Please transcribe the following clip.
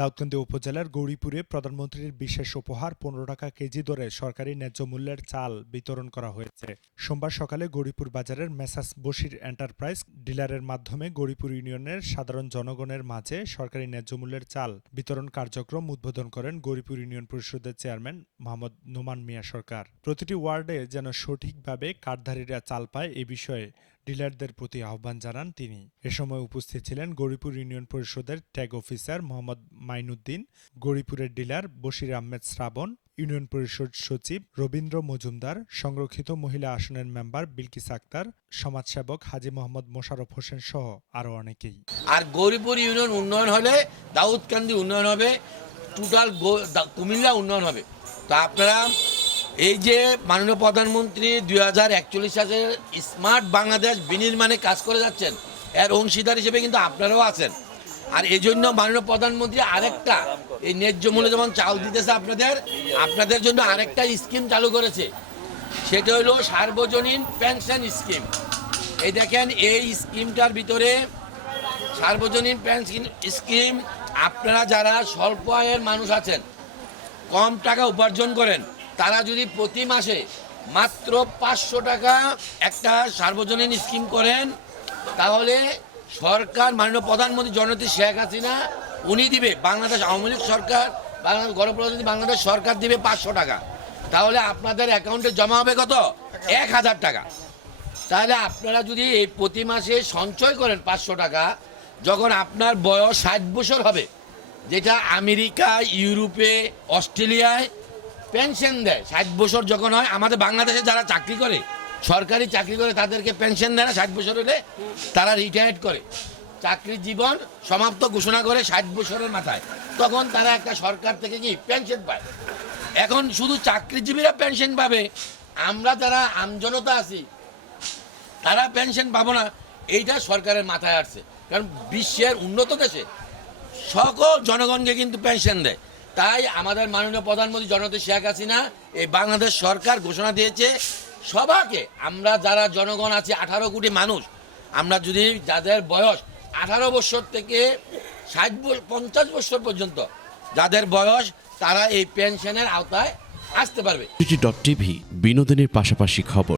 দাউদকান্দি উপজেলার গৌরীপুরে প্রধানমন্ত্রীর বিশেষ উপহার পনেরো টাকা কেজি দরে সরকারি ন্যায্য মূল্যের চাল বিতরণ করা হয়েছে। সোমবার সকালে গৌরীপুর বাজারের মেসাস বশির এন্টারপ্রাইজ ডিলারের মাধ্যমে গৌরীপুর ইউনিয়নের সাধারণ জনগণের মাঝে সরকারি ন্যায্য মূল্যের চাল বিতরণ কার্যক্রম উদ্বোধন করেন গৌরীপুর ইউনিয়ন পরিষদের চেয়ারম্যান মোহাম্মদ নোমান মিয়া সরকার। প্রতিটি ওয়ার্ডে যেন সঠিকভাবে কার্ডধারীরা চাল পায় এ বিষয়ে ডিলারদের প্রতি আহ্বান জানান তিনি। এ সময় উপস্থিত ছিলেন গৌরীপুর ইউনিয়ন পরিষদের ট্যাগ অফিসার মোহাম্মদ মাইনুদ্দিন, গৌরীপুরের ডিলার বশির আহমেদ শ্রাবণ, ইউনিয়ন পরিষদ সচিব রবীন্দ্র মজুমদার, সংরক্ষিত মহিলা আসনের মেম্বার বিলকিস আক্তার, সমাজসেবক হাজী মোহাম্মদ মোশাররফ হোসেন সহ আরও অনেকেই। আর গৌরীপুর ইউনিয়ন উন্নয়ন হলে দাউদকান্দি উন্নয়ন হবে, টোটাল কুমিল্লা উন্নয়ন হবে। তো আপনারা এই যে মাননীয় প্রধানমন্ত্রী দুই হাজার একচল্লিশ সালে স্মার্ট বাংলাদেশ বিনির্মাণে কাজ করে যাচ্ছেন, এর অংশীদার হিসেবে কিন্তু আপনারাও আছেন। আর এই জন্য মাননীয় প্রধানমন্ত্রী আরেকটা, এই ন্যায্য মূল্যে যেমন চাল দিতেছে আপনাদের আপনাদের জন্য আরেকটা স্কিম চালু করেছে। সেটা হলো সার্বজনীন পেনশন স্কিম। এই দেখেন, এই স্কিমটার ভিতরে সার্বজনীন পেনশন স্কিম, আপনারা যারা স্বল্প আয়ের মানুষ আছেন, কম টাকা উপার্জন করেন তারা যদি প্রতি মাসে মাত্র পাঁচশো টাকা একটা সার্বজনীন স্কিম করেন, তাহলে সরকার মাননীয় প্রধানমন্ত্রী জননেত্রী শেখ হাসিনা, উনি দিবে বাংলাদেশ আওয়ামী লীগ সরকার, বাংলাদেশ গণপ্রজাতন্ত্রী বাংলাদেশ সরকার দিবে পাঁচশো টাকা। তাহলে আপনাদের অ্যাকাউন্টে জমা হবে কত? এক হাজার টাকা। তাহলে আপনারা যদি এই প্রতি মাসে সঞ্চয় করেন পাঁচশো টাকা, যখন আপনার বয়স ষাট বছর হবে, যেটা আমেরিকা, ইউরোপে, অস্ট্রেলিয়ায় পেনশন দেয়। ষাট বছর যখন হয়, আমাদের বাংলাদেশে যারা চাকরি করে, সরকারি চাকরি করে, তাদেরকে পেনশন দেয় না, ষাট বছর হলে তারা রিটায়ার্ড করে। চাকরির জীবন সমাপ্ত ঘোষণা করে ষাট বছরের মাথায়। তখন তারা একটা সরকার থেকে কি পেনশন পায়। এখন শুধু চাকরিজীবীরা পেনশন পাবে, আমরা যারা আমজনতা আছি, তারা পেনশন পাবো না, এইটা সরকারের মাথায় আসছে। কারণ বিশ্বের উন্নত দেশে সকল জনগণকে কিন্তু পেনশন দেয়। তাই আমাদের মাননীয় প্রধানমন্ত্রী জনতা শেখ হাসিনা এই বাংলাদেশ সরকার ঘোষণা দিয়েছে সবাকে আমরা যারা জনগণ আছি, আঠারো কোটি মানুষ, আমরা যদি যাদের বয়স আঠারো বছর থেকে ষাট পঞ্চাশ বছর পর্যন্ত যাদের বয়স, তারা এই পেনশনের আওতায় আসতে পারবে। বিনোদনের পাশাপাশি খবর।